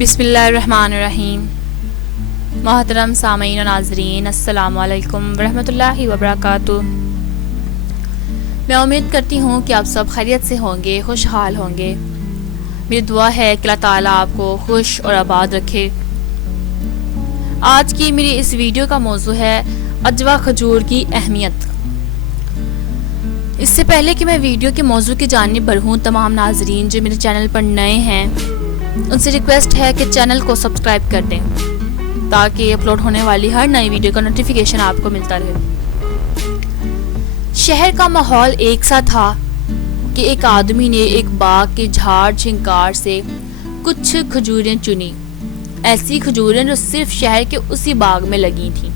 بسم اللہ الرحمن الرحیم۔ محترم سامعین و ناظرین، السلام علیکم ورحمۃ اللہ وبرکاتہ۔ میں امید کرتی ہوں کہ آپ سب خیریت سے ہوں گے، خوشحال ہوں گے۔ میری دعا ہے کہ اللہ تعالیٰ آپ کو خوش اور آباد رکھے۔ آج کی میری اس ویڈیو کا موضوع ہے عجوا کھجور کی اہمیت۔ اس سے پہلے کہ میں ویڈیو کے موضوع کی جانب بڑھوں، تمام ناظرین جو میرے چینل پر نئے ہیں ان سے ریکویسٹ ہے کہ چینل کو سبسکرائب کر دیں تاکہ اپلوڈ ہونے والی ہر نئی ویڈیو کا نوٹیفیکیشن آپ کو ملتا رہے۔ شہر کا ماحول ایک سا تھا کہ ایک آدمی نے ایک باغ کے جھاڑ جھنکار سے کچھ کھجوریں چنی، ایسی کھجوریں جو صرف شہر کے اسی باغ میں لگی تھیں،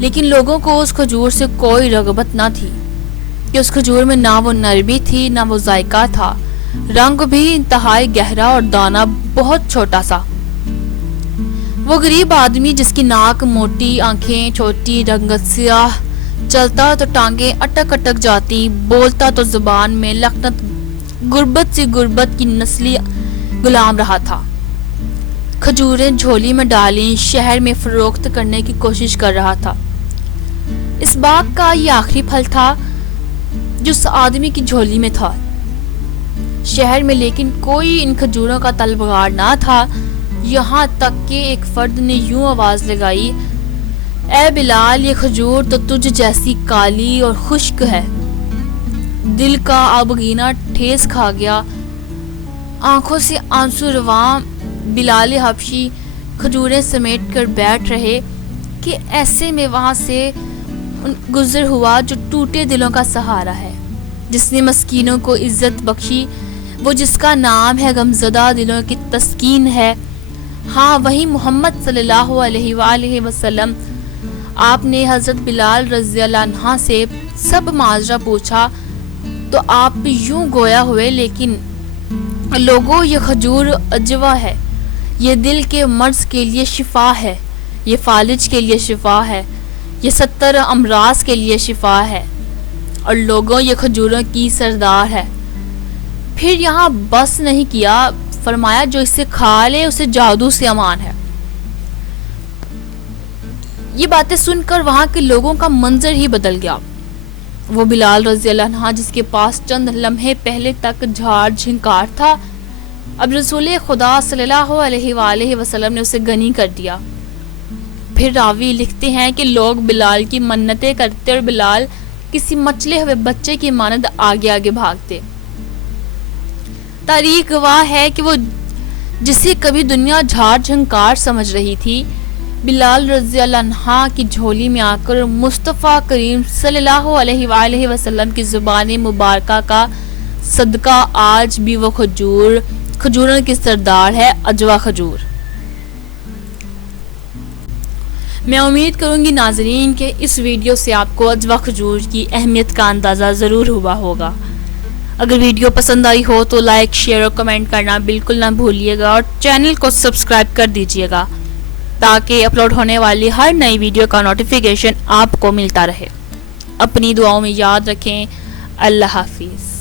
لیکن لوگوں کو اس کھجور سے کوئی رغبت نہ تھی کہ اس کھجور میں نہ وہ نرمی تھی نہ وہ ذائقہ تھا، رنگ بھی انتہائی گہرا اور دانہ بہت چھوٹا سا۔ وہ غریب آدمی جس کی ناک موٹی، آنکھیں چھوٹی، رنگت سیاہ، چلتا تو ٹانگیں اٹک اٹک جاتی، بولتا تو زبان میں لکنت، غربت سی غربت کی نسلی غلام رہا تھا۔ کھجوریں جھولی میں ڈالیں، شہر میں فروخت کرنے کی کوشش کر رہا تھا۔ اس باغ کا یہ آخری پھل تھا جو اس آدمی کی جھولی میں تھا۔ شہر میں لیکن کوئی ان کھجوروں کا طلبگار نہ تھا، یہاں تک کہ ایک فرد نے یوں آواز لگائی، اے بلال، یہ کھجور تو تجھ جیسی کالی اور خشک ہے۔ دل کا آبگینہ ٹھیس کھا گیا، آنکھوں سے آنسو رواں بلال حبشی کھجوریں سمیٹ کر بیٹھ رہے کہ ایسے میں وہاں سے گزر ہوا جو ٹوٹے دلوں کا سہارا ہے، جس نے مسکینوں کو عزت بخشی، وہ جس کا نام ہے غمزدہ دلوں کی تسکین ہے۔ ہاں، وہی محمد صلی اللہ علیہ وآلہ وسلم۔ آپ نے حضرت بلال رضی اللہ عنہ سے سب معاذرہ پوچھا تو آپ بھی یوں گویا ہوئے، لیکن لوگوں، یہ کھجور عجوا ہے، یہ دل کے مرض کے لیے شفا ہے، یہ فالج کے لیے شفا ہے، یہ 70 امراض کے لیے شفا ہے، اور لوگوں، یہ کھجوروں کی سردار ہے۔ پھر یہاں بس نہیں کیا، فرمایا جو اسے کھا لے اسے جادو سے امان ہے۔ یہ باتیں سن کر وہاں کے لوگوں کا منظر ہی بدل گیا۔ وہ بلال رضی اللہ عنہ جس کے پاس چند لمحے پہلے تک جھاڑ جھنکار تھا، اب رسول خدا صلی اللہ علیہ وآلہ وسلم نے اسے غنی کر دیا۔ پھر راوی لکھتے ہیں کہ لوگ بلال کی منتیں کرتے اور بلال کسی مچلے ہوئے بچے کی مانند آگے آگے بھاگتے۔ تاریخ گواہ ہے کہ وہ جسے کبھی دنیا جھاڑ جھنکار سمجھ رہی تھی، بلال رضی اللہ عنہ کی جھولی میں آ کر مصطفیٰ کریم صلی اللہ علیہ وآلہ وسلم کی زبان مبارکہ کا صدقہ آج بھی وہ کھجوروں کی سردار ہے، عجوا کھجور۔ میں امید کروں گی ناظرین کہ اس ویڈیو سے آپ کو عجوا کھجور کی اہمیت کا اندازہ ضرور ہوا ہوگا۔ اگر ویڈیو پسند آئی ہو تو لائک، شیئر اور کمنٹ کرنا بالکل نہ بھولیے گا، اور چینل کو سبسکرائب کر دیجیے گا تاکہ اپلوڈ ہونے والی ہر نئی ویڈیو کا نوٹیفیکیشن آپ کو ملتا رہے۔ اپنی دعاؤں میں یاد رکھیں۔ اللہ حافظ۔